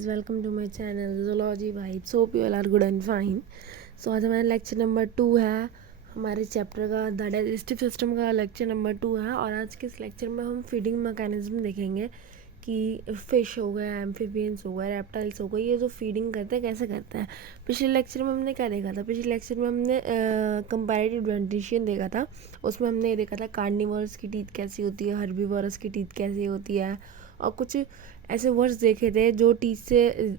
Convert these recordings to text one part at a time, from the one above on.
guys, welcome to my channel Zoology Vibes. Hope you all are good and fine. So आज हमारा lecture number 2 है हमारे chapter का the digestive system का lecture number 2 है। और आज के इस लेक्चर में हम फीडिंग मैकेनिज्म देखेंगे कि फ़िश हो गया, एम्फीबियंस हो गया, रेप्टाइल्स हो गए, ये जो फीडिंग करते हैं कैसे करते हैं। पिछले लेक्चर में हमने क्या देखा था? पिछले लेक्चर में हमने कंपैरेटिव डेंटिशन देखा था। उसमें हमने ये देखा था कार्निवोरस की टीथ कैसी होती है, हर्बीवोरस की टीथ कैसी होती है, और कुछ ऐसे वर्ड्स देखे थे जो टीथ से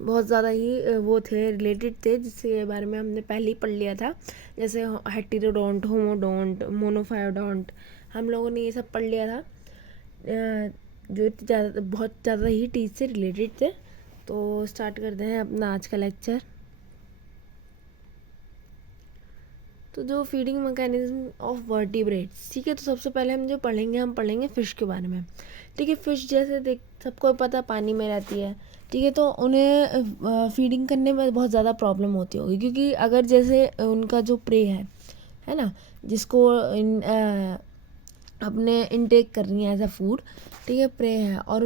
बहुत ज़्यादा ही वो थे, रिलेटेड थे, जिसके बारे में हमने पहले ही पढ़ लिया था। जैसे हेटेरोडोंट, होमोडोंट, मोनोफायोडोंट, हम लोगों ने ये सब पढ़ लिया था जो बहुत ज़्यादा ही टीथ से रिलेटेड थे। तो स्टार्ट करते हैं अपना आज का लेक्चर। तो जो फीडिंग मैकेनिज्म ऑफ वर्टिब्रेट्स, ठीक है। तो सबसे पहले हम पढ़ेंगे फ़िश के बारे में, ठीक है। फ़िश जैसे सबको पता पानी में रहती है, ठीक है। तो उन्हें फीडिंग करने में बहुत ज़्यादा प्रॉब्लम होती होगी, क्योंकि अगर जैसे उनका जो प्रे है ना, जिसको अपने इनटेक कर रही है एज अ फूड, ठीक है, प्रे है, और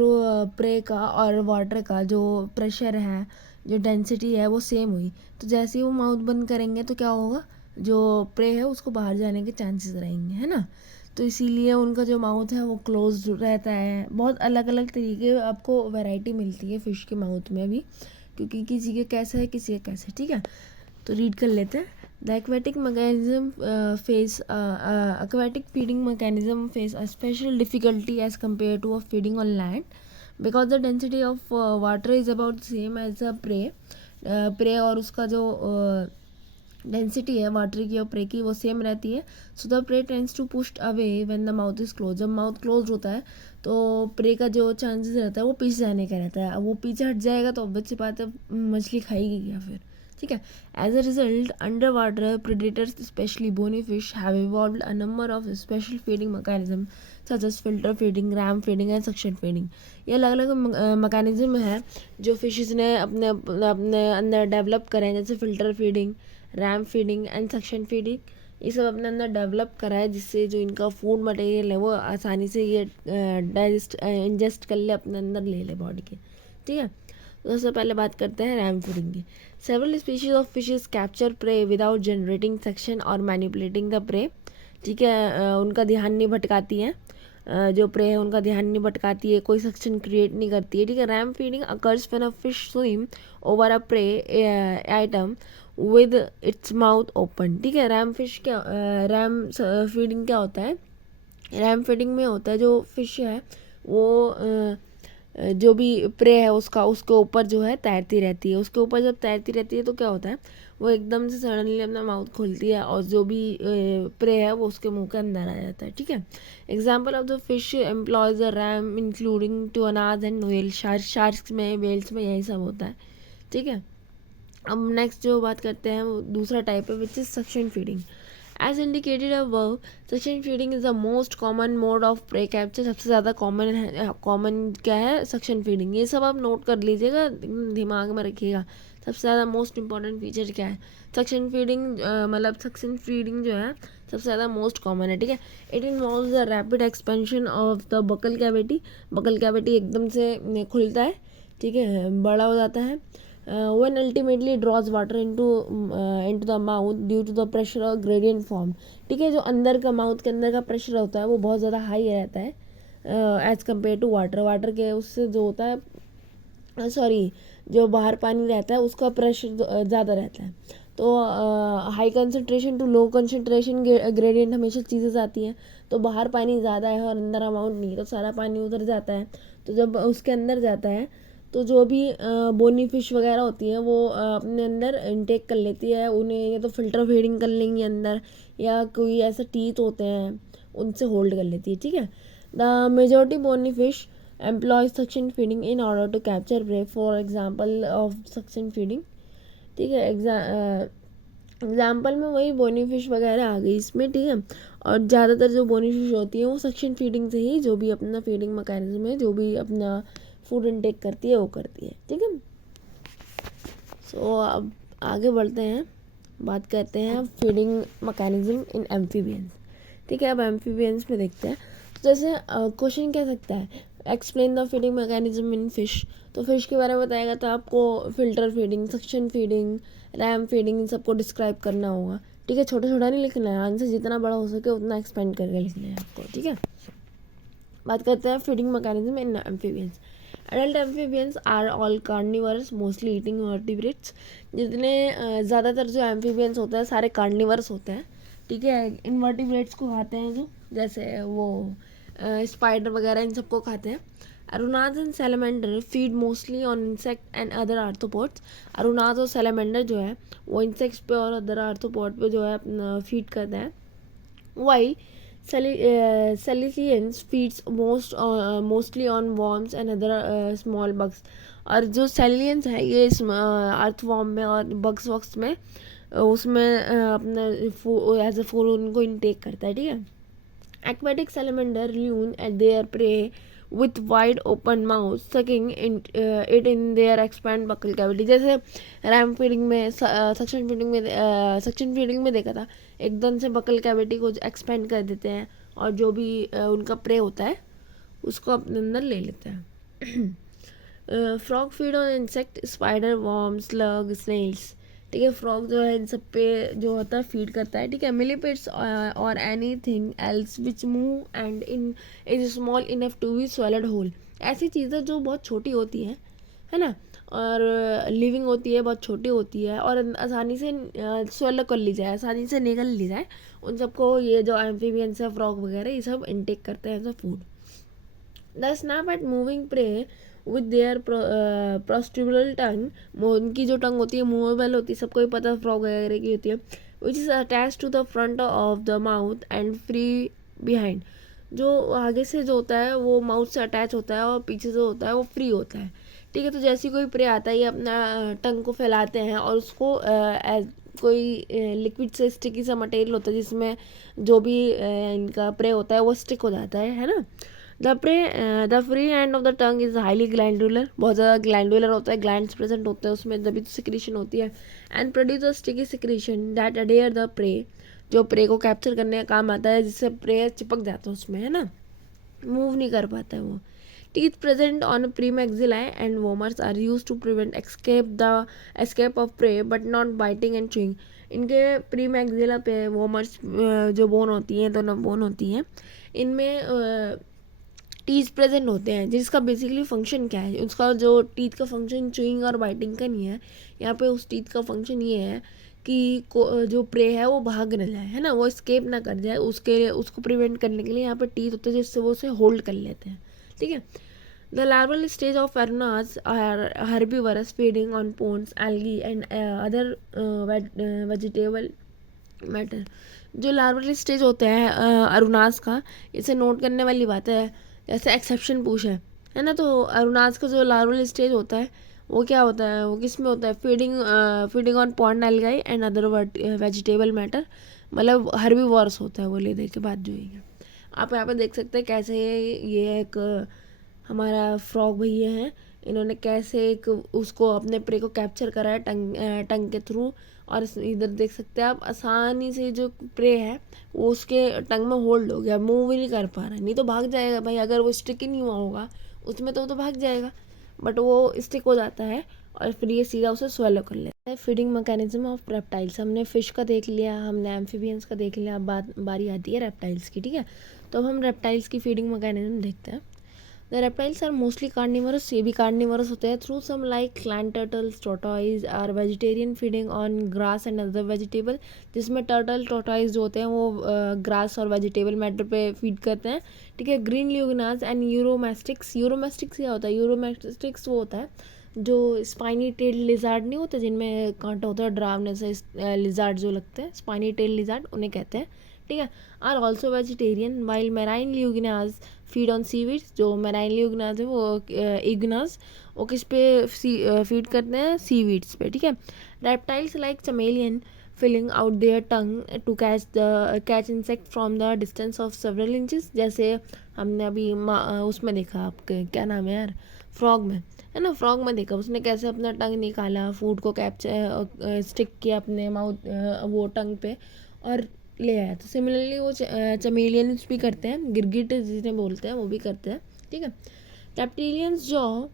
प्रे का और वाटर का जो प्रेशर है, जो डेंसिटी है, वो सेम हुई। तो जैसे ही वो माउथ बंद करेंगे तो क्या होगा, जो प्रे है उसको बाहर जाने के चांसेस रहेंगे, है ना। तो इसीलिए उनका जो माउथ है वो क्लोज रहता है। बहुत अलग अलग तरीके आपको वैरायटी मिलती है फ़िश के माउथ में भी, क्योंकि किसी के कैसे है, किसी के कैसे, ठीक है। तो रीड कर लेते हैं। The aquatic feeding mechanism face a special difficulty as compared to a feeding on land, because the density of water is about same as a prey और उसका जो डेंसिटी है वाटर की और प्रे की वो सेम रहती है। So the prey tends to pushed away when the mouth is close. जब माउथ क्लोज होता है तो प्रे का जो चांसेस रहता है वो पीछे जाने का रहता है। अब वो पीछे हट जाएगा तो ऑब्वियस सी बात है मछली खाएगी क्या फिर, ठीक है। As a result under water predators specially bony fish have evolved a number of special feeding mechanism such as filter feeding, ram feeding and suction feeding. ये अलग अलग मैकेनिज्म है जो फिशेस ने अपने अपने अंदर डेवलप करे हैं, जैसे filter feeding, ram feeding and suction feeding. ये सब अपने अंदर डेवलप करा है जिससे जो इनका फूड मटेरियल है वो आसानी से ये इंजेस्ट कर ले, अपने अंदर ले ले बॉडी के, ठीक है। तो सबसे पहले बात करते हैं रैम फीडिंग की। Several species of fishes capture prey without generating suction और मैनिपुलेटिंग द प्रे, ठीक है। उनका ध्यान नहीं भटकाती हैं, जो प्रे है उनका ध्यान नहीं भटकाती है, कोई सक्शन क्रिएट नहीं करती है, ठीक है। Ram feeding occurs when a fish swim over a prey item with its mouth open, ठीक है। रैम फीडिंग क्या होता है? रैम फीडिंग में होता है जो फिश है वो जो भी प्रे है उसके ऊपर जो है तैरती रहती है। उसके ऊपर जब तैरती रहती है तो क्या होता है, वो एकदम से सडनली अपना माउथ खोलती है और जो भी प्रे है वो उसके मुंह के अंदर आ जाता है, ठीक है। Example of the fish employs the ram including tunas and whale. Sharks में, वेल्स में यही सब होता है, ठीक है। अब नेक्स्ट जो बात करते हैं वो दूसरा टाइप है which is suction feeding. As indicated above, suction feeding is the most common mode of prey capture. सबसे ज़्यादा कॉमन क्या है? Suction feeding. ये सब आप नोट कर लीजिएगा, दिमाग में रखिएगा। सबसे ज़्यादा मोस्ट इंपॉर्टेंट फीचर क्या है? सक्शन फीडिंग, मतलब सक्शन फीडिंग जो है सबसे ज़्यादा मोस्ट कॉमन है, ठीक है। It involves the rapid expansion of the buccal cavity. Buccal cavity एकदम से खुलता है, ठीक है, बड़ा हो जाता है। when ultimately draws water into the mouth due to the pressure or gradient formed, ठीक है। जो अंदर का माउथ के अंदर का प्रेशर होता है वो बहुत ज़्यादा हाई रहता है एज़ कम्पेयर टू वाटर के उससे जो होता है, जो बाहर पानी रहता है उसका प्रेशर ज़्यादा रहता है। तो high concentration to low concentration gradient हमेशा चीज़ें आती हैं। तो बाहर पानी ज़्यादा है और अंदर अमाउंट नहीं, तो सारा पानी उधर जाता है। तो जब उसके अंदर जाता है तो जो भी बोनी फिश वगैरह होती हैं वो अपने अंदर इनटेक कर लेती है। उन्हें या तो फिल्टर फीडिंग कर लेंगी अंदर, या कोई ऐसे टीथ होते हैं उनसे होल्ड कर लेती है, ठीक है। The majority bony fish employ suction feeding in order to capture prey. For example of suction feeding, ठीक है। एग्जाम्पल में वही बोनी फिश वगैरह आ गई इसमें, ठीक है। और ज़्यादातर जो बोनी फिश होती है वो सक्शन फीडिंग से ही जो भी अपना फीडिंग मैकेनिज्म है, जो भी अपना फूड इनटेक करती है वो करती है, ठीक है। सो अब आगे बढ़ते हैं, बात करते हैं फीडिंग मैकेनिज्म इन एम्फीबियंस, ठीक है। अब एम्फीबियंस में देखते हैं। तो जैसे क्वेश्चन क्या सकता है, explain the feeding mechanism in fish, तो फिश के बारे में बताएगा, तो आपको filter feeding, suction feeding, ram feeding, इन सबको डिस्क्राइब करना होगा। ठीक है, छोटा छोटा नहीं लिखना है, आंसर जितना बड़ा हो सके उतना एक्सपेंड करके लिखना है आपको। ठीक है, बात करते हैं feeding mechanism in amphibians. Adult amphibians are all carnivores mostly eating vertebrates. जितने ज़्यादातर जो एम्फीबियंस होते हैं सारे कार्निवर्स होते हैं। ठीक है, इनवर्टिब्रेट्स को खाते हैं, जो जैसे वो स्पाइडर वगैरह इन सबको खाते हैं। Anurans and salamander feed mostly on insect and other arthropods. Anurans और सैलमेंडर जो है वो इंसेक्ट्स पे और अदर आर्थ्रोपोड पे जो है फीड करते हैं। Why Salicians feeds mostly on worms and other small bugs। और जो सेलियंस है ये अर्थवॉर्म में और बग्स वक्स में उसमें अपना एज ए फूड उनको इनटेक करता है। ठीक है, aquatic salamander lean at their prey with wide open mouth sucking it in their expand buccal cavity। जैसे रैम फीडिंग में सक्शन फीडिंग में देखा था, एकदम से बकल कैविटी को एक्सपेंड कर देते हैं और जो भी उनका प्रे होता है उसको अपने अंदर ले लेते हैं। Frog feed on insect, spider, worm, slug, snails. ठीक है, फ्रॉग जो है इन सब पे जो होता है फीड करता है। ठीक है, मिलीपेड्स और anything else which move and in is small enough to be swallowed whole. ऐसी चीज़ें जो बहुत छोटी होती हैं, है ना, और लिविंग होती है, बहुत छोटी होती है और आसानी से स्वेलो कर ली जाए, आसानी से निकल ली जाए, उन सबको ये जो एम्फीबियंस है, फ्रॉग वगैरह, ये सब इनटेक करते हैं as a food. The snap at moving prey with their protrusible tongue. उनकी जो टंग होती है मूवेबल होती है, सबको ही पता है फ्रॉग वगैरह की होती है। Which is attach to the front of the mouth and free behind. जो आगे से जो होता है वो माउथ से अटैच होता है और पीछे जो होता है वो फ्री होता है। ठीक है, तो जैसे कोई प्रे आता है ये अपना टंग को फैलाते हैं और उसको कोई लिक्विड से स्टिकी सा मटेरियल होता है जिसमें जो भी इनका प्रे होता है वो स्टिक हो जाता है ना। The free end of the tongue is highly glandular, बहुत ज़्यादा ग्लैंडुलर होता है, ग्लैंड्स प्रेजेंट होते हैं उसमें, तभी तो सिक्रीशन होती है। And produce a sticky secretion that adhere the prey, जो प्रे को कैप्चर करने का काम आता है, जिससे प्रे चिपक जाता है उसमें, है ना, मूव नहीं कर पाता है वो। Teeth present on premaxillae and vomers are use to prevent escape of prey but not biting and chewing. इनके प्रीमैक्सिला पे वोमर्स जो बोन होती हैं, दोनों बोन होती हैं, इनमें टीथ प्रेजेंट होते हैं, जिसका बेसिकली फंक्शन क्या है, उसका जो टीथ का फंक्शन च्यूइंग और बाइटिंग का नहीं है, यहाँ पे उस टीथ का फंक्शन ये है कि जो प्रे है वो भाग न जाए, है ना, वो स्केप ना कर जाए, उसको प्रिवेंट करने के लिए यहाँ पे टीथ होते हैं जिससे वो उसे होल्ड कर लेते हैं। ठीक है, the larval stage of anurans are herbivorous feeding on ponds, algae and other vegetable matter. जो लार्वल स्टेज होता है अरुणास का, इसे नोट करने वाली बात है, जैसे एक्सेप्शन पूछ है ना, तो अरुणास का जो लार्वल स्टेज होता है वो क्या होता है, वो किस में होता है, feeding on pond algae and other vegetable matter, मतलब हर्बीवोरस होता है वो। ले दे के बात जो है आप यहाँ पे देख सकते हैं कैसे ये एक हमारा फ्रॉग भैया हैं, इन्होंने कैसे एक उसको अपने प्रे को कैप्चर करा है टंग के थ्रू। और इधर देख सकते हैं आप, आसानी से जो प्रे है वो उसके टंग में होल्ड हो गया, मूव ही नहीं कर पा रहा है, नहीं तो भाग जाएगा भाई, अगर वो स्टिक ही नहीं हुआ होगा उसमें तो भाग जाएगा, बट वो स्टिक हो जाता है और फिर ये सीधा उसे स्वेलो कर लेता है। फीडिंग मैकेनिज्म ऑफ रेप्टाइल्स, हमने फिश का देख लिया, हमने एम्फीबियंस का देख लिया, अब बारी आती है रेप्टाइल्स की। ठीक है, तो अब हम रेप्टाइल्स की फीडिंग मैकेनिज्म देखते हैं। The reptiles are mostly carnivorous, ये भी कार्निवरस होते हैं, through some like land turtles, tortoise are vegetarian feeding on grass and other vegetable, जिसमें टर्टल टोटॉइज जो होते हैं वो ग्रास और वेजिटेबल मैटर पे फीड करते हैं। ठीक है, ग्रीन ल्यूगिनास एंड यूरोमेस्टिक्स, यूरोमेस्टिक्स क्या होता है, यूरोमेस्टिक्स वो होता है जो स्पाइनी टेल लिजार्ड नहीं होते जिनमें कांटा होता है, डरावने से लिजार्ड जो लगते हैं, स्पाइनी टेल लिजार्ड उन्हें कहते हैं। ठीक है, are also vegetarian, while marine iguanas feed on seaweeds, जो मेराइन ल्यूगिनाज है वो इग्नाज वो किस पे फीड करते हैं, सीवीड्स पे। ठीक है, reptiles like chameleon filling out their tongue to catch insect from the distance of several inches, जैसे हमने अभी उसमें देखा, आपके क्या नाम है यार, फ्रॉग में, है ना, फ्रॉग में देखा उसने कैसे अपना टंग निकाला, फूड को कैप्चर स्टिक किया अपने माउथ वो टंग पे और ले आया। तो सिमिलरली वो चमेलियंस भी करते हैं, गिरगिट जिसे बोलते हैं वो भी करते हैं। ठीक है, Reptilian's jaw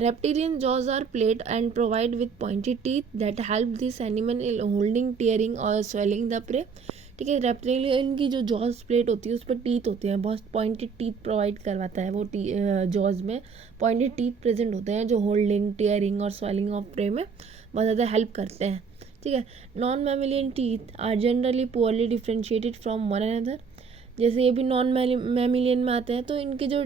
reptilian jaws are plate and provide with pointed teeth that help this animal in holding, tearing or swallowing the prey. ठीक है, रेप्टिलियन की जो जॉज प्लेट होती है उस पर टीथ होते हैं, बहुत पॉइंटेड टीथ प्रोवाइड करवाता है वो जॉज में पॉइंटेड टीथ प्रेजेंट होते हैं जो होल्डिंग, टीयरिंग और स्वेलिंग ऑफ प्रे में बहुत ज़्यादा हेल्प करते हैं. ठीक है. Non mammalian teeth are generally poorly differentiated from one another. जैसे ये भी नॉन मैमिलियन में आते हैं तो इनके जो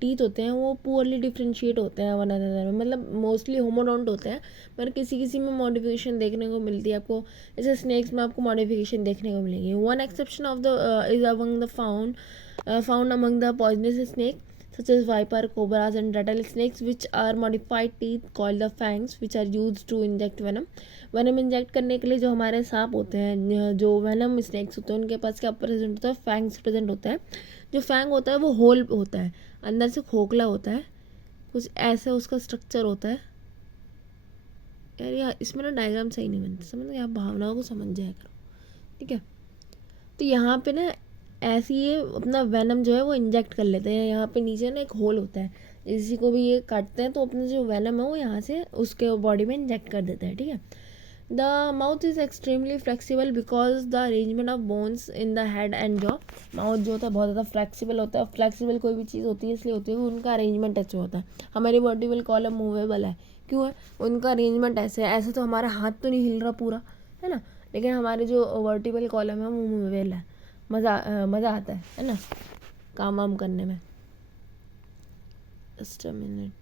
टीथ होते हैं वो पुअरली डिफ्रेंशिएट होते हैं वन अनदर में, मतलब मोस्टली होमोडोंट होते हैं, पर किसी किसी में मॉडिफिकेशन देखने को मिलती है आपको. जैसे स्नेक्स में आपको मॉडिफिकेशन देखने को मिलेगी. One exception of the is among the found among the poisonous snake such as viper, cobras and rattlesnakes, which are modified teeth called the fangs, which are used to inject venom. Venom inject करने के लिए जो हमारे सांप होते हैं, जो venom snacks होते हैं, उनके पास क्या प्रेजेंट होता है, फैंग्स प्रेजेंट होता है. जो फैंग होता है वो होल होता है, अंदर से खोखला होता है, कुछ ऐसे उसका स्ट्रक्चर होता है. यार यार इसमें ना डायग्राम सही नहीं बनता, समझ आप भावनाओं को समझ जाया करो. ठीक है. तो यहाँ पे ना ऐसे ये अपना वेनम जो है वो इंजेक्ट कर लेते हैं. यहाँ पे नीचे ना एक होल होता है, इसी को भी ये काटते हैं तो अपना जो वेनम है वो यहाँ से उसके बॉडी में इंजेक्ट कर देते हैं. ठीक है. The mouth is extremely flexible because the arrangement of bones in the head and jaw. Mouth जो होता है बहुत ज़्यादा फ्लेक्सिबल होता है. फ्लेक्सिबल कोई भी चीज़ होती है इसलिए होती है कि उनका अरेंजमेंट अच्छा होता है. हमारी वर्टिबल कॉलम मूवेबल है, क्यों है, उनका अरेंजमेंट ऐसे है. ऐसे तो हमारा हाथ तो नहीं हिल रहा पूरा, है ना, लेकिन हमारे जो वर्टिबल कॉलम है वो मूवेबल है. मज़ा आता है ना काम वाम करने में. Just a minute.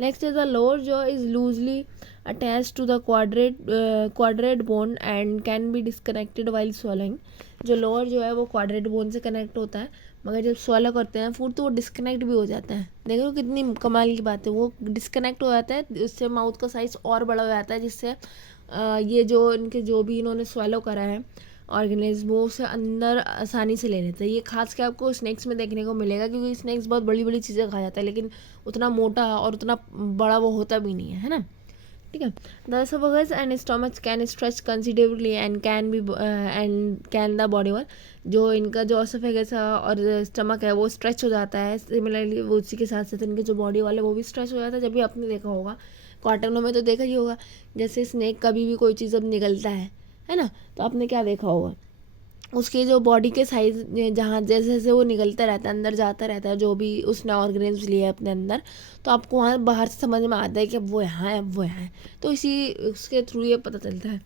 Next is the lower jaw is loosely attached to the quadrate bone and can be disconnected while swallowing. जो लोअर जो है वो क्वाड्रेट बोन से कनेक्ट होता है, मगर जब swallow करते हैं फूड तो वो डिस्कनेक्ट भी हो जाता है. देखो कितनी कमाल की बात है, वो डिस्कनेक्ट हो जाता है, उससे माउथ का साइज़ और बड़ा हो जाता है, जिससे ये जो इनके जो भी इन्होंने swallow करा है ऑर्गेनिज्म वो उसे अंदर आसानी से ले लेते हैं. ये खास के आपको स्नैक्स में देखने को मिलेगा, क्योंकि स्नैक्स बहुत बड़ी बड़ी चीज़ें खा जाता है, लेकिन उतना मोटा और उतना बड़ा वो होता भी नहीं है ना. ठीक है. The oesophagus and stomach can stretch considerably and can the body wall. जो इनका जो एसोफेगस और स्टमक है वो स्ट्रेच हो जाता है. सिमिलरली वो उसी के साथ साथ इनके जो बॉडी वाले वो भी स्ट्रेच हो जाता है. जब भी आपने देखा होगा कार्टूनों में तो देखा ही होगा, जैसे स्नेक कभी भी कोई चीज़ अब निकलता है ना, तो आपने क्या देखा होगा, उसके जो बॉडी के साइज जहाँ जैसे जैसे वो निकलता रहता है, अंदर जाता रहता है, जो भी उसने ऑर्गेनिज्म लिए अपने अंदर, तो आपको वहाँ बाहर से समझ में आता है कि अब वो यहाँ है, अब वो यहाँ है. तो इसी उसके थ्रू ये पता चलता है.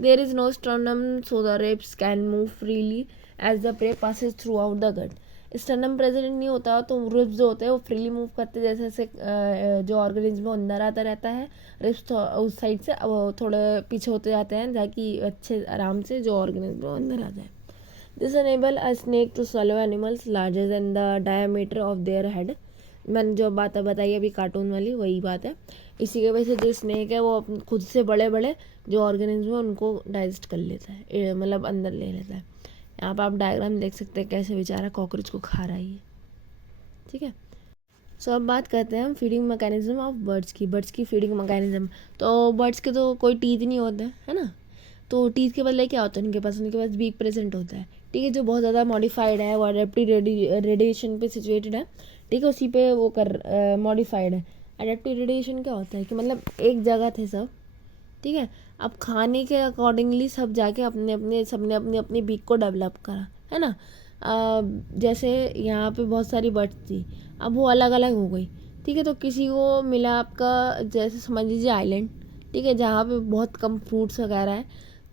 There is no sternum so the ribs can move freely as the prey passes throughout the gut. Sternum present नहीं होता तो रिब्स जो होते हैं वो फ्रीली मूव करते, जैसे जैसे जो ऑर्गेनिज्म अंदर आता रहता है, रिब्स उस साइड से वो थोड़े पीछे होते जाते हैं ताकि अच्छे आराम से जो ऑर्गेनिज्म अंदर आ जाए. This enable a snake to swallow animals larger than the diameter of their head. मैंने जो बात बताई अभी कार्टून वाली वही बात है. इसी के वजह से जो स्नेक है वो खुद से बड़े बड़े जो ऑर्गेनिज्म है उनको डाइजेस्ट कर लेता है, मतलब अंदर ले लेता है. यहाँ पर आप डायग्राम देख सकते हैं कैसे बेचारा कॉकरोच को खा रहा है ये. ठीक है. सो अब बात करते हैं हम फीडिंग मैकेनिज्म ऑफ बर्ड्स की फीडिंग मैकेनिज्म. तो बर्ड्स के तो कोई टीथ नहीं होते है ना, तो टीथ के बदले क्या होता है उनके पास बीक प्रेजेंट होता है. ठीक है. जो बहुत ज़्यादा मॉडिफाइड है, वो अडेप्टिव रेडिएशन पे सिचुएटेड है. ठीक है. उसी पे वो मॉडिफाइड है. अडेप्टिव रेडिएशन क्या होता है कि मतलब एक जगह थे सब, ठीक है, अब खाने के अकॉर्डिंगली सब जाके सबने अपनी अपनी बीक को डेवलप करा, है ना. जैसे यहाँ पे बहुत सारी बर्ड्स थी, अब वो अलग अलग हो गई. ठीक है. तो किसी को मिला आपका, जैसे समझ लीजिए आइलैंड, ठीक है, जहाँ पे बहुत कम फ्रूट्स वगैरह है,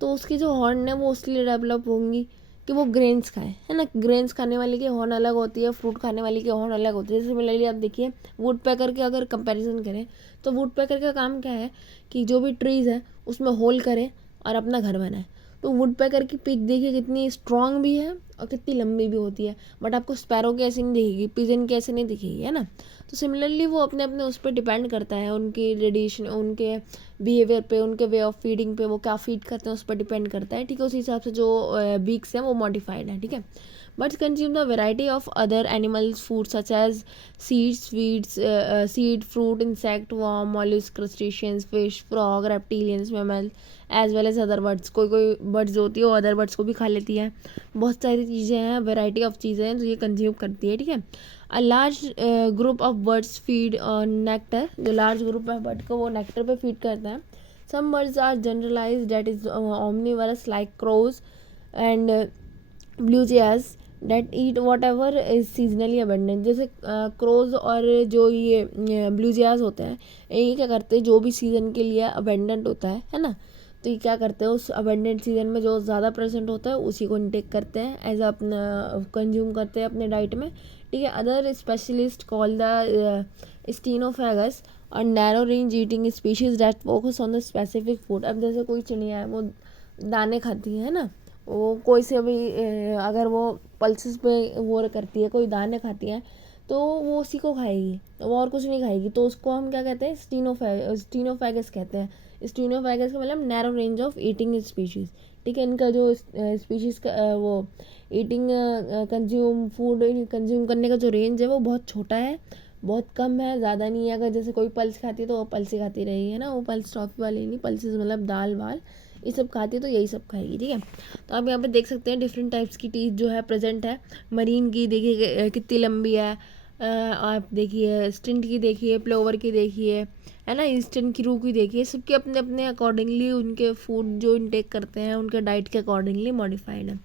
तो उसकी जो हॉर्न है वो उसलिए डेवलप होंगी कि वो ग्रेन्स खाए, है ना. ग्रेन्स खाने वाले की हॉर्न अलग होती है, फ्रूट खाने वाली की हॉर्न अलग होती है. जैसे सिमिलरली आप देखिए वुड पैकर के अगर कंपैरिजन करें तो वुड पैकर का काम क्या है कि जो भी ट्रीज़ है उसमें होल करे और अपना घर बनाए. तो वुड पैकर की पिक देखिए कितनी स्ट्रॉन्ग भी है और कितनी लंबी भी होती है, बट आपको स्पैरो की ऐसे नहीं दिखेगी, पिजन की ऐसे नहीं दिखेगी, है ना. तो सिमिलरली वो अपने अपने उस पर डिपेंड करता है, उनकी रेडिएशन, उनके बिहेवियर पे, उनके वे ऑफ फीडिंग पे, वो क्या फीड करते हैं उस पर डिपेंड करता है, ठीक है। उस हिसाब से जो बीक्स हैं वो मॉडिफाइड है, ठीक है। Birds consume the variety of other animals food such as seed, fruit, insect, worm, mollusc, crustaceans, fish, frog, reptilians, mammal as well as other birds. कोई बर्ड्स होती है वो अदर बर्ड्स को भी खा लेती है। बहुत सारी चीज़ें हैं, वेराइटी ऑफ चीज़ें हैं जो ये कंज्यूम करती है, ठीक है। A large group of birds feed on nectar, जो लार्ज ग्रुप है बर्ड को वो नेक्टर पे फीड करते हैं। Some birds are generalize that is omnivorous like crows and blue जेयर्स that eat whatever is seasonally abundant. जैसे crows और जो ये ब्लू जेयर्स होते हैं, ये क्या करते हैं, जो भी सीज़न के लिए अबेंडेंट होता है ना, तो ये क्या करते हैं उस अबेंडेंट सीजन में जो ज़्यादा प्रेजेंट होता है उसी को इनटेक करते हैं, एज अपना कंज्यूम करते हैं अपने डाइट में, ठीक है। अदर स्पेशलिस्ट कॉल द स्टीनोफेगस और narrow range eating species that focus on the specific food. अब जैसे कोई चिड़िया है वो दाने खाती है ना, वो कोई से भी अगर वो पल्सेस पे वो करती है, कोई दाने खाती है तो वो उसी को खाएगी, वो और कुछ नहीं खाएगी, तो उसको हम क्या कहते हैं, स्टीनोफेगस कहते हैं। स्टीनोफेगस का मतलब narrow range of eating species, ठीक है। इनका जो स्पीशीज़ का वो ईटिंग फूड कंज्यूम करने का जो रेंज है वो बहुत छोटा है, बहुत कम है, ज़्यादा नहीं है। अगर जैसे कोई पल्स खाती है तो वो पल्स ही खाती रहेगी, है ना, वो पल्स टॉफी वाली नहीं, पल्सेस मतलब दाल वाल ये सब खाती है तो यही सब खाएगी, ठीक है। तो आप यहाँ पे देख सकते हैं डिफरेंट टाइप्स की टीथ जो है प्रेजेंट है। मरीन की देखिए कितनी लंबी है, आप देखिए स्टिंट की देखिए, प्लोवर की देखिए, है ना, ईस्टर्न की रू की देखिए। सबके अपने अपने अकॉर्डिंगली उनके फूड जो इनटेक करते हैं उनके डाइट के अकॉर्डिंगली मॉडिफाइड है।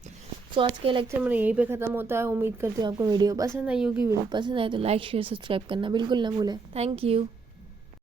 सो आज के लेक्चर में यहीं पे ख़त्म होता है। उम्मीद करती हूँ आपको वीडियो पसंद आई होगी। वीडियो पसंद आए तो लाइक शेयर सब्सक्राइब करना बिल्कुल ना भूलें। Thank you.